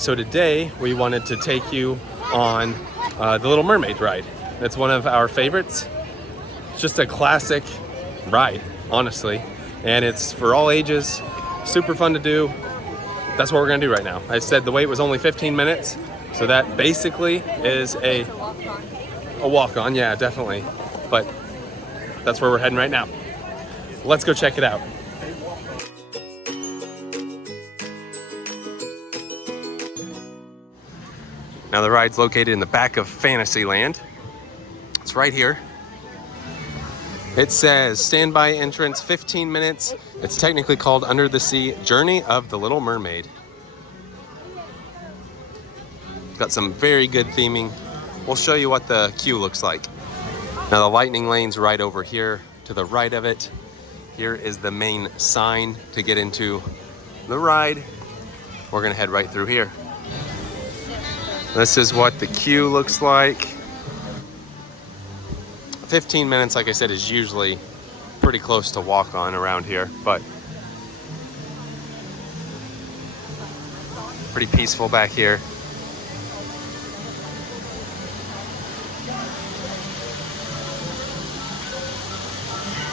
So today we wanted to take you on the Little Mermaid ride. It's one of our favorites. It's just a classic ride, honestly. And it's for all ages, super fun to do. That's what we're gonna do right now. I said the wait was only 15 minutes. So that basically is a walk-on, yeah, definitely. But that's where we're heading right now. Let's go check it out. Now the ride's located in the back of Fantasyland. It's right here. It says standby entrance 15 minutes. It's technically called Under the Sea Journey of the Little Mermaid. Got some very good theming. We'll show you what the queue looks like. Now the lightning lane's right over here to the right of it. Here is the main sign to get into the ride. We're gonna head right through here. This is what the queue looks like. 15 minutes, like I said, is usually pretty close to walk on around here, but pretty peaceful back here.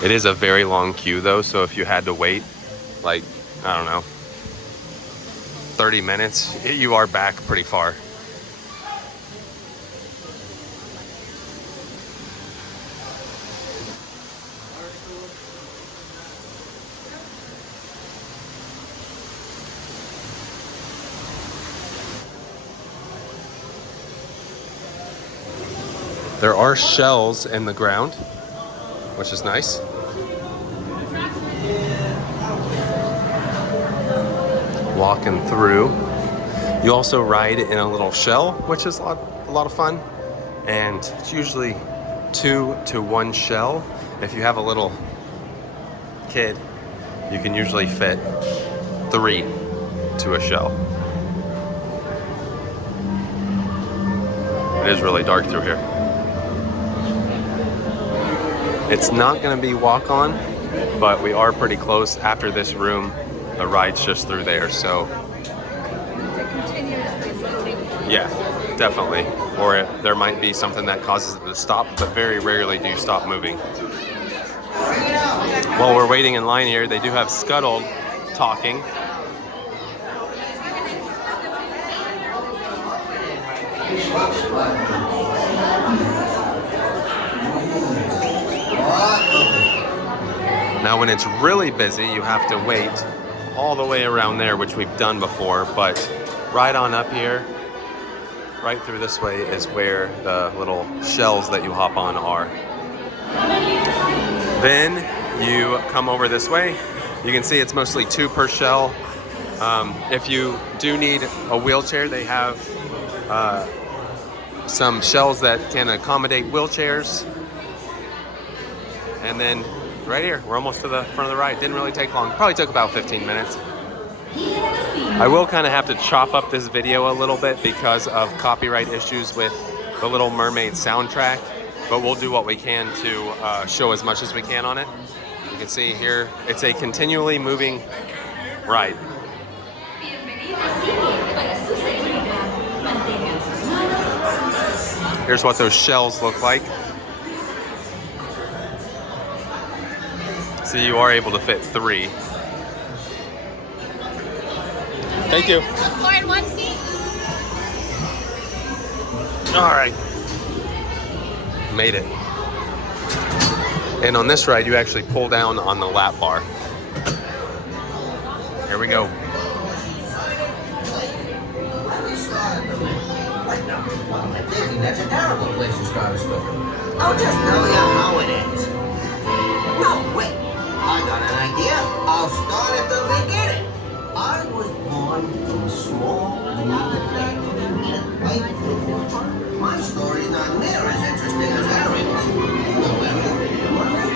It is a very long queue though, so if you had to wait like, I don't know, 30 minutes, you are back pretty far. There are shells in the ground, which is nice. Walking through. You also ride in a little shell, which is a lot of fun. And it's usually 2 to 1 shell. If you have a little kid, you can usually fit 3 to a shell. It is really dark through here. It's not gonna be walk on, but we are pretty close. After this room, the ride's just through there, so. Yeah, definitely. Or there might be something that causes it to stop, but very rarely do you stop moving. While we're waiting in line here, they do have Scuttled talking. Now when it's really busy, you have to wait all the way around there, which we've done before, but right on up here, right through this way is where the little shells that you hop on are. Then you come over this way. You can see it's mostly 2 per shell. If you do need a wheelchair, they have some shells that can accommodate wheelchairs. And then right here, we're almost to the front of the ride. Didn't really take long, probably took about 15 minutes. I will kind of have to chop up this video a little bit because of copyright issues with the Little Mermaid soundtrack, but we'll do what we can to show as much as we can on it. You can see here, it's a continually moving ride. Here's what those shells look like. So you are able to fit 3. Thank you. Four in one seat. All right. Made it. And on this ride, you actually pull down on the lap bar. Here we go. That's a terrible place to start a story. I'll just tell you how it ends. No, wait. I got an idea. I'll start at the beginning. I was born from a small market family in a white village. My story's not near as interesting as Ariel's. You know Ariel, right?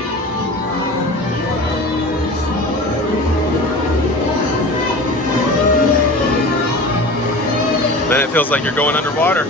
Then it feels like you're going underwater.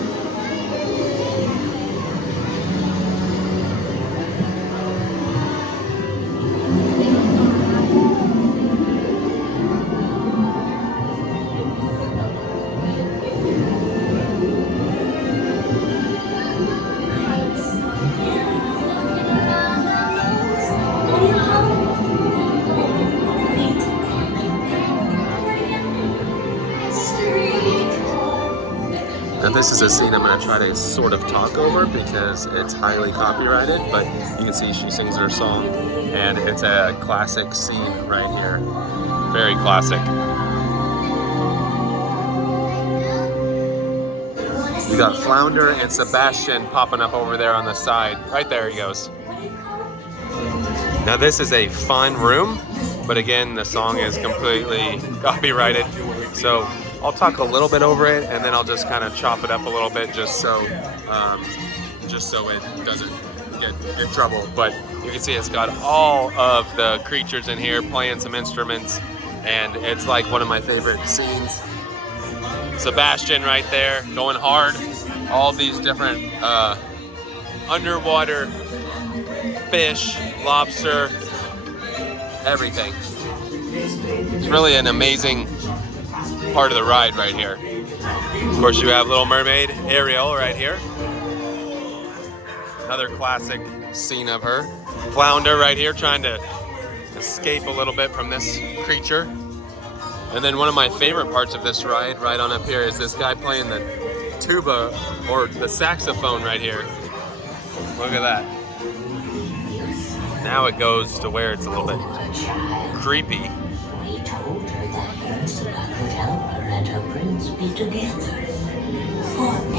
Now this is a scene I'm going to try to sort of talk over because it's highly copyrighted, but you can see she sings her song, and it's a classic scene right here. Very classic. You got Flounder and Sebastian popping up over there on the side. Right there he goes. Now this is a fun room, but again, the song is completely copyrighted. So I'll talk a little bit over it, and then I'll just kind of chop it up a little bit just so it doesn't get in trouble. But you can see it's got all of the creatures in here playing some instruments, and it's like one of my favorite scenes. Sebastian right there going hard. All these different underwater fish, lobster, everything. It's really an amazing part of the ride right here. Of course, you have Little Mermaid, Ariel right here. Another classic scene of her. Flounder right here trying to escape a little bit from this creature. And then one of my favorite parts of this ride, right on up here, is this guy playing the tuba or the saxophone right here. Look at that. Now it goes to where it's a little bit creepy. We told her that Ursula could help her and her prince be together forever.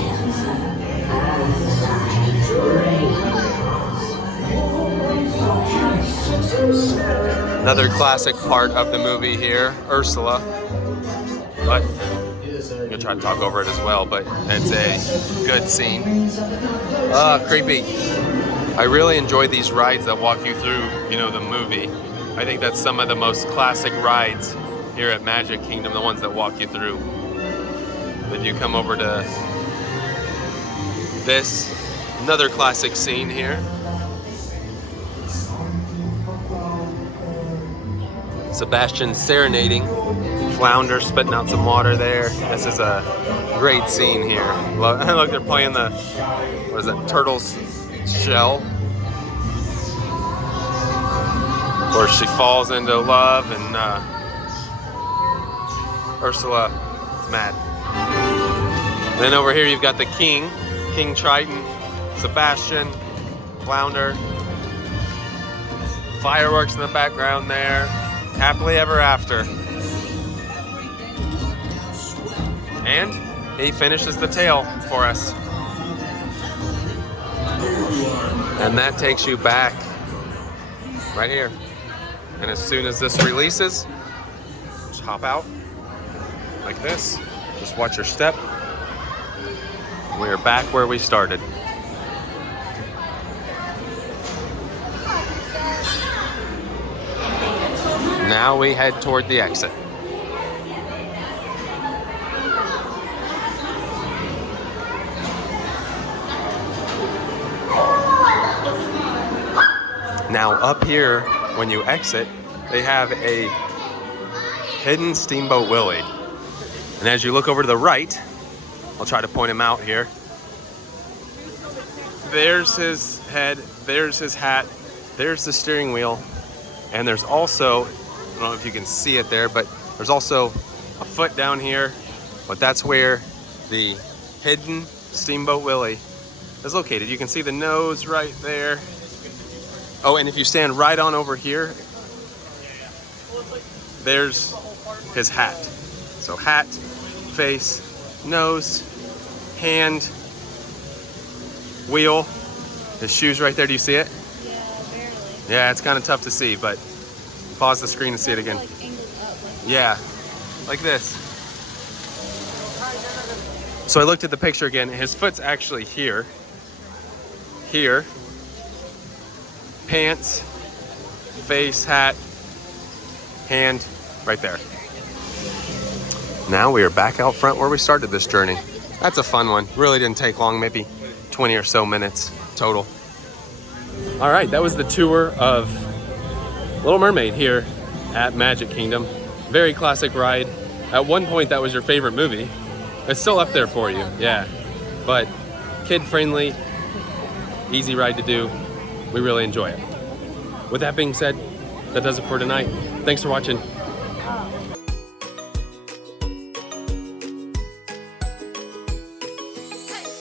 Another classic part of the movie here, Ursula. But I'm gonna try to talk over it as well, but it's a good scene. Creepy. I really enjoy these rides that walk you through, the movie. I think that's some of the most classic rides here at Magic Kingdom, the ones that walk you through. Then you come over to this, another classic scene here. Sebastian serenading, Flounder spitting out some water there. This is a great scene here. Look, they're playing the, what is that, turtle's shell. Of course, she falls into love, and Ursula is mad. Then over here you've got the King Triton, Sebastian, Flounder, fireworks in the background there. Happily ever after. And he finishes the tale for us. And that takes you back right here. And as soon as this releases, just hop out like this. Just watch your step. We're back where we started. Now we head toward the exit. Now up here, when you exit, they have a hidden Steamboat Willie. And as you look over to the right, I'll try to point him out here. There's his head, there's his hat, there's the steering wheel, and there's also, I don't know if you can see it there, but there's also a foot down here, but that's where the hidden Steamboat Willie is located. You can see the nose right there. Oh, and if you stand right on over here, there's his hat. So hat, face, nose, hand, wheel, his shoes right there. Do you see it? Yeah, barely. Yeah, it's kind of tough to see, but pause the screen and see it again. Like angled up. Yeah, like this. So I looked at the picture again. His foot's actually here. Here. Pants, face, hat, hand, right there. Now we are back out front where we started this journey. That's a fun one. Really didn't take long, maybe 20 or so minutes total. All right, that was the tour of Little Mermaid here at Magic Kingdom. Very classic ride. At one point, that was your favorite movie. It's still up there for you, yeah. But kid-friendly, easy ride to do. We really enjoy it. With that being said, that does it for tonight. Thanks for watching.